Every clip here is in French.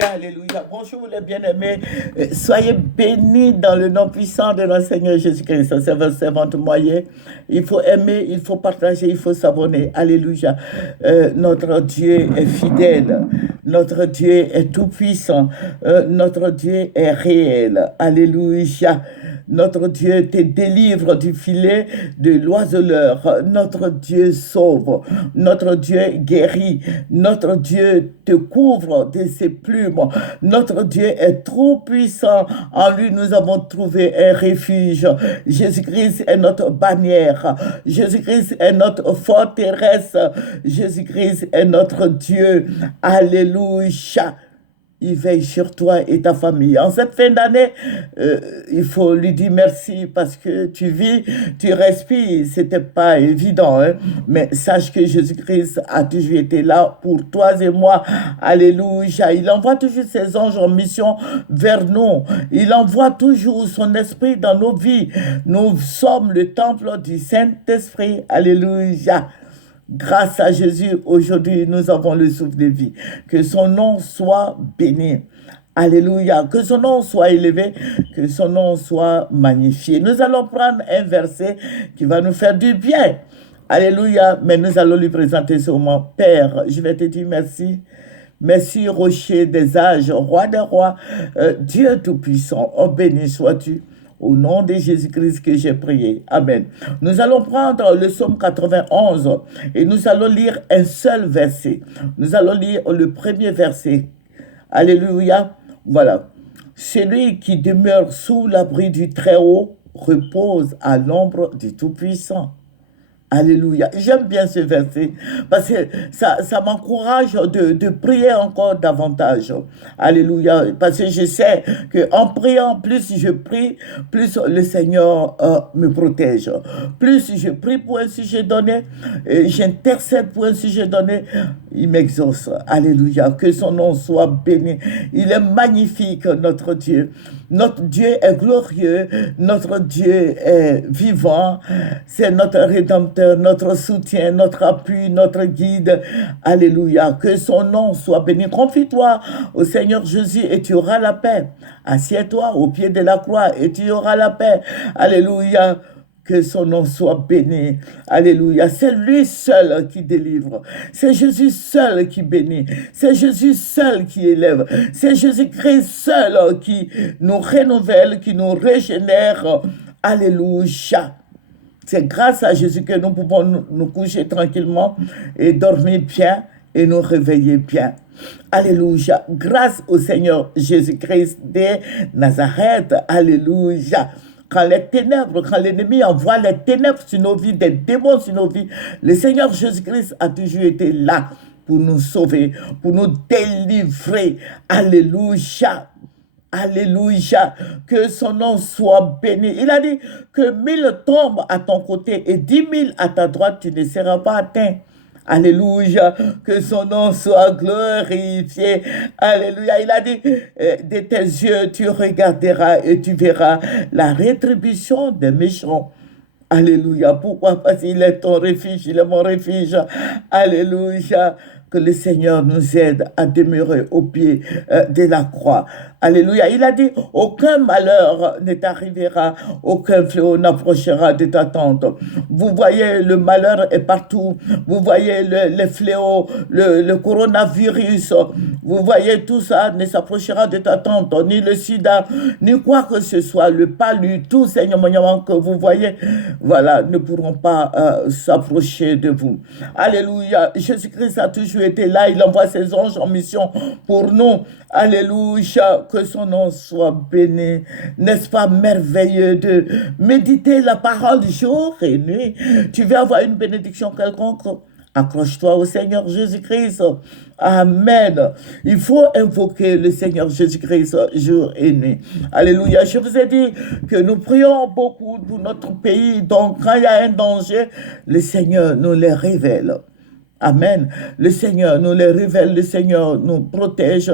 Alléluia. Bonjour les bien-aimés. Soyez bénis dans le nom puissant de notre Seigneur Jésus-Christ. C'est votre servante moyen. Il faut aimer, il faut partager, il faut s'abonner. Alléluia. Notre Dieu est fidèle. Notre Dieu est tout-puissant. Notre Dieu est réel. Alléluia. Notre Dieu te délivre du filet de l'oiseleur. Notre Dieu sauve. Notre Dieu guérit. Notre Dieu te couvre de ses plumes. Notre Dieu est trop puissant. En lui, nous avons trouvé un refuge. Jésus-Christ est notre bannière. Jésus-Christ est notre forteresse. Jésus-Christ est notre Dieu. Alléluia. Il veille sur toi et ta famille. En cette fin d'année, il faut lui dire merci parce que tu vis, tu respires. C'était pas évident, hein? Mais sache que Jésus-Christ a toujours été là pour toi et moi. Alléluia. Il envoie toujours ses anges en mission vers nous. Il envoie toujours son esprit dans nos vies. Nous sommes le temple du Saint-Esprit. Alléluia. Grâce à Jésus, aujourd'hui, nous avons le souffle de vie. Que son nom soit béni. Alléluia. Que son nom soit élevé, que son nom soit magnifié. Nous allons prendre un verset qui va nous faire du bien. Alléluia. Mais nous allons lui présenter ce moment. Père, je vais te dire merci. Merci, rocher des âges, roi des rois, Dieu tout-puissant. Oh, béni sois-tu. Au nom de Jésus-Christ que j'ai prié. Amen. Nous allons prendre le psaume 91 et nous allons lire un seul verset. Nous allons lire le premier verset. Alléluia. Voilà. Celui qui demeure sous l'abri du Très-Haut repose à l'ombre du Tout-Puissant. Alléluia. J'aime bien ce verset parce que ça m'encourage de prier encore davantage. Alléluia. Parce que je sais qu'en priant, plus je prie, plus le Seigneur me protège. Plus je prie pour un sujet donné, j'intercède pour un sujet donné, il m'exauce. Alléluia. Que son nom soit béni. Il est magnifique, notre Dieu. Notre Dieu est glorieux. Notre Dieu est vivant. C'est notre Rédempteur, notre soutien, notre appui, notre guide. Alléluia. Que son nom soit béni. Confie-toi au Seigneur Jésus et tu auras la paix. Assieds-toi au pied de la croix et tu auras la paix. Alléluia. Que son nom soit béni. Alléluia. C'est lui seul qui délivre. C'est Jésus seul qui bénit. C'est Jésus seul qui élève. C'est Jésus-Christ seul qui nous renouvelle, qui nous régénère. Alléluia. C'est grâce à Jésus que nous pouvons nous coucher tranquillement et dormir bien et nous réveiller bien. Alléluia. Grâce au Seigneur Jésus-Christ de Nazareth. Alléluia. Quand les ténèbres, quand l'ennemi envoie les ténèbres sur nos vies, des démons sur nos vies, le Seigneur Jésus-Christ a toujours été là pour nous sauver, pour nous délivrer. Alléluia. Alléluia. Que son nom soit béni. Il a dit que 1000 tombent à ton côté et 10 000 à ta droite, tu ne seras pas atteint. Alléluia, que son nom soit glorifié. Alléluia, il a dit, de tes yeux tu regarderas et tu verras la rétribution des méchants. Alléluia, pourquoi? Parce qu'il est ton refuge, il est mon refuge. Alléluia, que le Seigneur nous aide à demeurer au pied de la croix. Alléluia. Il a dit, aucun malheur ne t'arrivera, aucun fléau n'approchera de ta tente. Vous voyez, le malheur est partout. Vous voyez les fléaux, le coronavirus. Vous voyez, tout ça ne s'approchera de ta tente, ni le sida, ni quoi que ce soit, le palu, tout Seigneur que vous voyez, voilà, ne pourront pas s'approcher de vous. Alléluia. Jésus-Christ a toujours été là. Il envoie ses anges en mission pour nous. Alléluia. Que son nom soit béni. N'est-ce pas merveilleux de méditer la parole jour et nuit? Tu veux avoir une bénédiction quelconque? Accroche-toi au Seigneur Jésus-Christ. Amen. Il faut invoquer le Seigneur Jésus-Christ jour et nuit. Alléluia. Je vous ai dit que nous prions beaucoup pour notre pays. Donc, quand il y a un danger, le Seigneur nous le révèle. Amen. Le Seigneur nous les révèle, le Seigneur nous protège,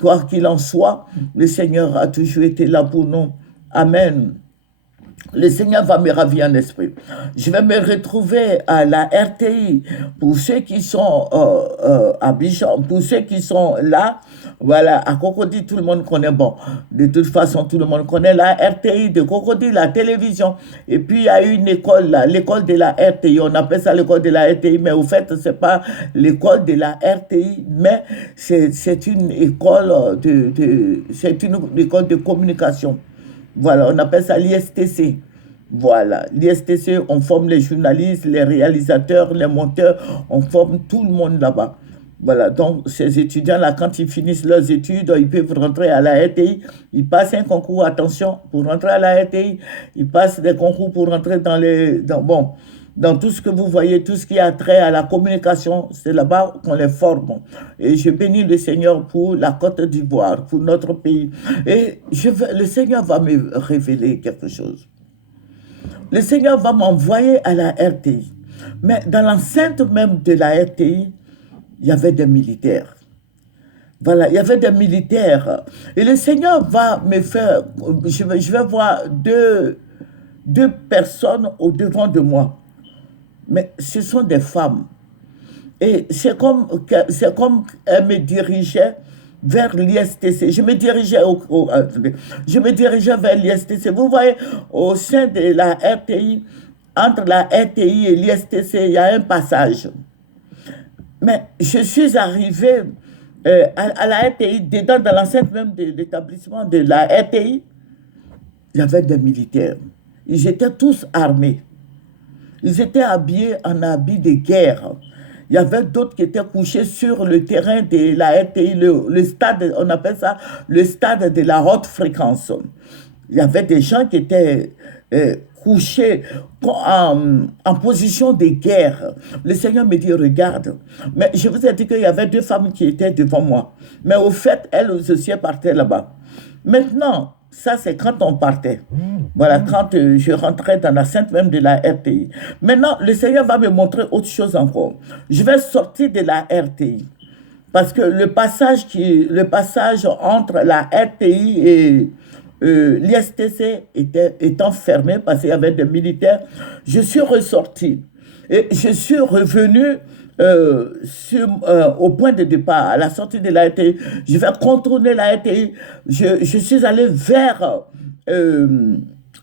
quoi qu'il en soit. Le Seigneur a toujours été là pour nous. Amen. Le Seigneur va me ravir en esprit. Je vais me retrouver à la RTI pour ceux qui sont à Bichon, pour ceux qui sont là. Voilà, à Cocody, tout le monde connaît. Bon, de toute façon, tout le monde connaît la RTI de Cocody, la télévision. Et puis, il y a une école là, l'école de la RTI. On appelle ça l'école de la RTI, mais au fait, ce n'est pas l'école de la RTI, mais c'est une école c'est une école de communication. Voilà, on appelle ça l'ISTC. Voilà, l'ISTC, on forme les journalistes, les réalisateurs, les monteurs, on forme tout le monde là-bas. Voilà, donc ces étudiants-là, quand ils finissent leurs études, ils peuvent rentrer à la RTI. Ils passent un concours, attention, pour rentrer à la RTI. Ils passent des concours pour rentrer bon, dans tout ce que vous voyez, tout ce qui a trait à la communication, c'est là-bas qu'on les forme. Et je bénis le Seigneur pour la Côte d'Ivoire, pour notre pays. Et le Seigneur va me révéler quelque chose. Le Seigneur va m'envoyer à la RTI. Mais dans l'enceinte même de la RTI, il y avait des militaires. Voilà, il y avait des militaires. Et le Seigneur va me faire, je vais voir deux personnes au devant de moi. Mais ce sont des femmes. Et c'est comme elles me dirigeaient vers l'ISTC. Je me dirigeais vers l'ISTC. Vous voyez, au sein de la RTI, entre la RTI et l'ISTC, il y a un passage. Mais je suis arrivé à la RTI, dedans, dans l'enceinte même de l'établissement de la RTI, il y avait des militaires. Ils étaient tous armés. Ils étaient habillés en habits de guerre. Il y avait d'autres qui étaient couchés sur le terrain de la RTI, le stade, on appelle ça le stade de la haute fréquence. Il y avait des gens qui étaient couchés en position de guerre. Le Seigneur me dit, regarde. Mais je vous ai dit qu'il y avait deux femmes qui étaient devant moi. Mais au fait, elles aussi partaient là-bas. Maintenant, ça, c'est quand on partait. Voilà, quand je rentrais dans la sainte même de la RTI. Maintenant, le Seigneur va me montrer autre chose encore. Je vais sortir de la RTI. Parce que le passage entre la RTI et l'ISTC étant fermé, parce qu'il y avait des militaires, je suis ressorti. Et je suis revenu au point de départ, à la sortie de la RTI. Je vais contourner la RTI. Je suis allé vers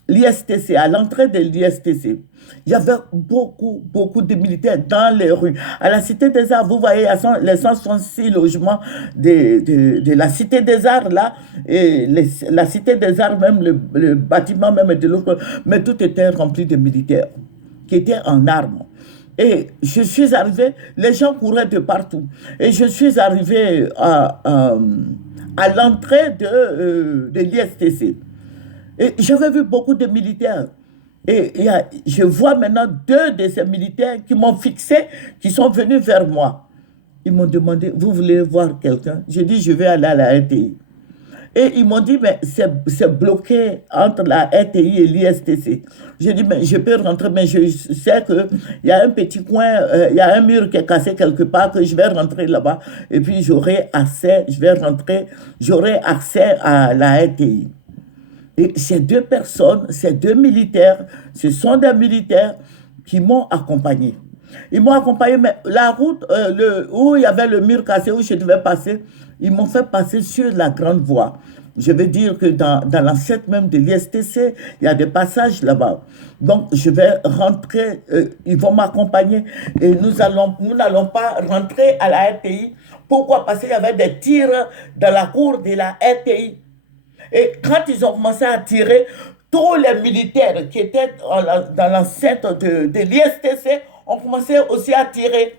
l'ISTC, à l'entrée de l'ISTC. Il y avait beaucoup de militaires dans les rues. À la Cité des Arts, vous voyez, les 166 logements de la Cité des Arts, là, et la Cité des Arts, même le bâtiment même de l'autre, mais tout était rempli de militaires qui étaient en armes. Et je suis arrivé, les gens couraient de partout. Et je suis arrivé à l'entrée de l'ISTC. Et j'avais vu beaucoup de militaires. Et je vois maintenant deux de ces militaires qui m'ont fixé, qui sont venus vers moi. Ils m'ont demandé, vous voulez voir quelqu'un? J'ai dit, je vais aller à la RTI. Et ils m'ont dit, mais c'est bloqué entre la RTI et l'ISTC. J'ai dit, mais je peux rentrer, mais je sais qu'il y a un petit coin, il y a un mur qui est cassé quelque part, que je vais rentrer là-bas. Et puis j'aurai accès, je vais rentrer, j'aurai accès à la RTI. Et ces deux personnes, ces deux militaires, ce sont des militaires qui m'ont accompagné. Ils m'ont accompagné, mais la route où il y avait le mur cassé, où je devais passer, ils m'ont fait passer sur la grande voie. Je veux dire que dans l'enceinte même de l'ISTC, il y a des passages là-bas. Donc, je vais rentrer, ils vont m'accompagner et nous n'allons pas rentrer à la RTI. Pourquoi? Parce qu'il y avait des tirs dans la cour de la RTI. Et quand ils ont commencé à tirer, tous les militaires qui étaient dans l'enceinte de l'ISTC ont commencé aussi à tirer.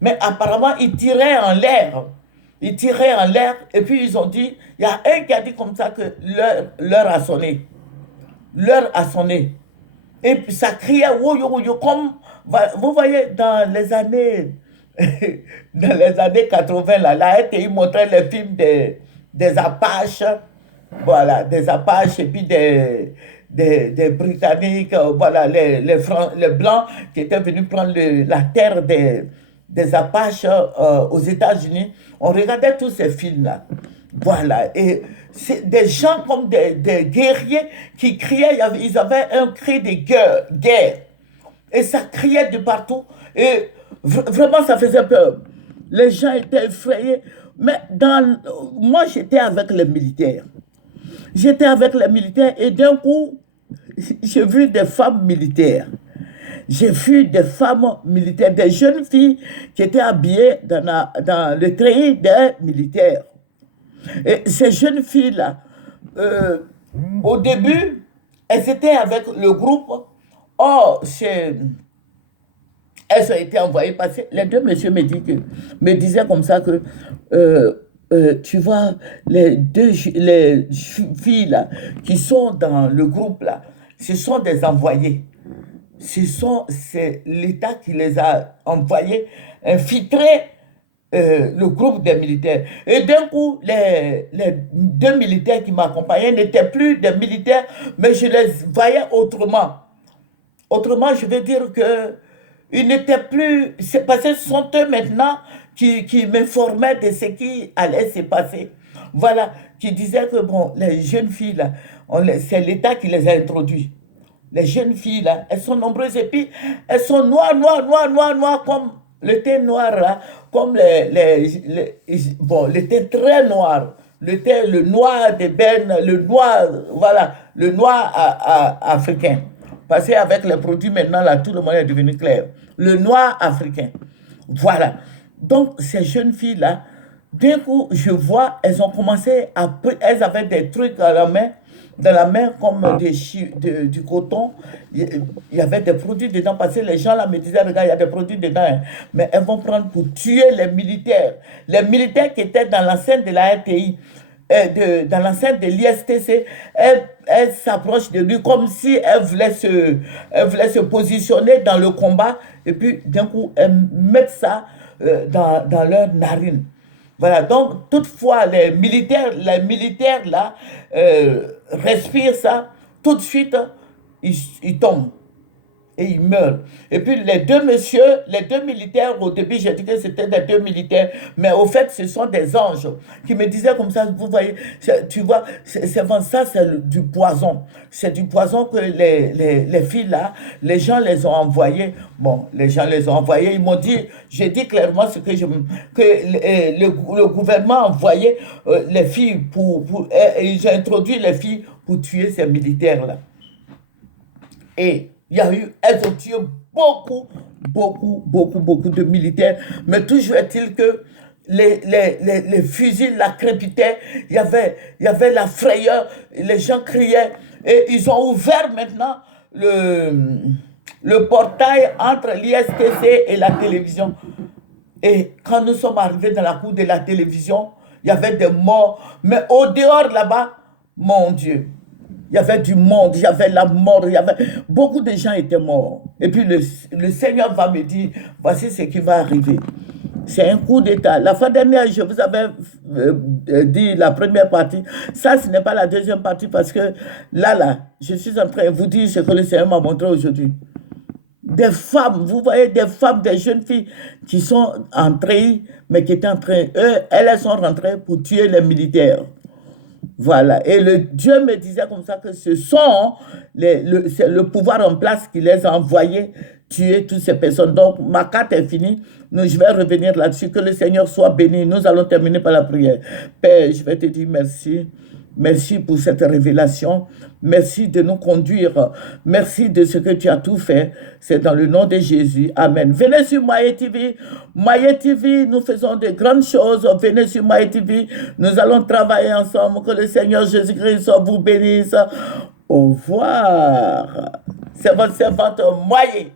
Mais apparemment, ils tiraient en l'air. Ils tiraient en l'air et puis ils ont dit, il y a un qui a dit comme ça que l'heure a sonné. L'heure a sonné. Et puis ça criait, comme, vous voyez, dans les années 80, la RTI montrait les films des Apaches. Voilà, des Apaches et puis des Britanniques, voilà, les Blancs qui étaient venus prendre la terre des Apaches aux États-Unis. On regardait tous ces films-là. Voilà, et c'est des gens comme des guerriers qui criaient, ils avaient un cri de guerre, et ça criait de partout, et vraiment ça faisait peur. Les gens étaient effrayés, mais moi j'étais avec les militaires. J'étais avec les militaires et d'un coup, j'ai vu des femmes militaires. J'ai vu des femmes militaires, des jeunes filles qui étaient habillées dans le treillis des militaires. Et ces jeunes filles-là, euh, au début, elles étaient avec le groupe. Or, elles ont été envoyées parce que les deux messieurs me disaient comme ça que, tu vois, les filles là, qui sont dans le groupe là, ce sont des envoyés. C'est l'État qui les a envoyés infiltrer le groupe des militaires. Et d'un coup, les deux militaires qui m'accompagnaient n'étaient plus des militaires, mais je les voyais autrement. Autrement, je veux dire que ils n'étaient plus. C'est parce que ce sont eux maintenant qui m'informaient de ce qui allait se passer. Voilà, qui disaient que bon, les jeunes filles là, c'est l'État qui les a introduits. Les jeunes filles là, elles sont nombreuses et puis elles sont noires, noires, noires, noires, noires, comme le teint noir là, comme bon, le teint très noir, le teint, le noir d'ébène, le noir, voilà, le noir africain. Parce qu'avec les produits maintenant là, tout le monde est devenu clair. Le noir africain. Voilà. Donc ces jeunes filles là, d'un coup, je vois, elles ont commencé elles avaient des trucs à la main, dans la main comme du coton. Il y avait des produits dedans parce que les gens là me disaient, regarde, il y a des produits dedans, hein. Mais elles vont prendre pour tuer les militaires. Les militaires qui étaient dans l'enceinte de la RTI, dans l'enceinte de l'ISTC, elles s'approchent de lui comme si elles voulaient se positionner dans le combat. Et puis, d'un coup, elles mettent ça dans leur narine. Voilà, donc toutefois, les militaires là, respirent ça, tout de suite, ils tombent et ils meurent. Et puis les deux militaires, au début, j'ai dit que c'était des deux militaires, mais au fait, ce sont des anges qui me disaient comme ça, vous voyez, tu vois, c'est vraiment ça, c'est du poison. C'est du poison que les filles là, les gens les ont envoyées. Bon, les gens les ont envoyées, ils m'ont dit, j'ai dit clairement ce que le gouvernement a envoyé les filles ils ont introduit les filles pour tuer ces militaires là. Et elles ont tué beaucoup, beaucoup, beaucoup, beaucoup de militaires. Mais toujours est-il que les fusils la crépitaient, il y avait la frayeur, les gens criaient. Et ils ont ouvert maintenant le portail entre l'ISTC et la télévision. Et quand nous sommes arrivés dans la cour de la télévision, il y avait des morts. Mais au dehors là-bas, mon Dieu, il y avait du monde, il y avait la mort, beaucoup de gens étaient morts. Et puis le Seigneur va me dire, voici ce qui va arriver. C'est un coup d'État. La fois dernière, je vous avais dit la première partie. Ça, ce n'est pas la deuxième partie parce que là, je suis en train de vous dire ce que le Seigneur m'a montré aujourd'hui. Des femmes, vous voyez, des femmes, des jeunes filles qui sont entrées, mais qui étaient en train, elles sont rentrées pour tuer les militaires. Voilà. Et Dieu me disait comme ça que c'est le pouvoir en place qui les a envoyés tuer toutes ces personnes. Donc, ma carte est finie. Je vais revenir là-dessus. Que le Seigneur soit béni. Nous allons terminer par la prière. Père, je vais te dire merci. Merci pour cette révélation. Merci de nous conduire. Merci de ce que tu as tout fait. C'est dans le nom de Jésus. Amen. Venez sur Maye TV. Maye TV, nous faisons de grandes choses. Venez sur Maye TV. Nous allons travailler ensemble. Que le Seigneur Jésus-Christ vous bénisse. Au revoir. C'est votre servante Maye.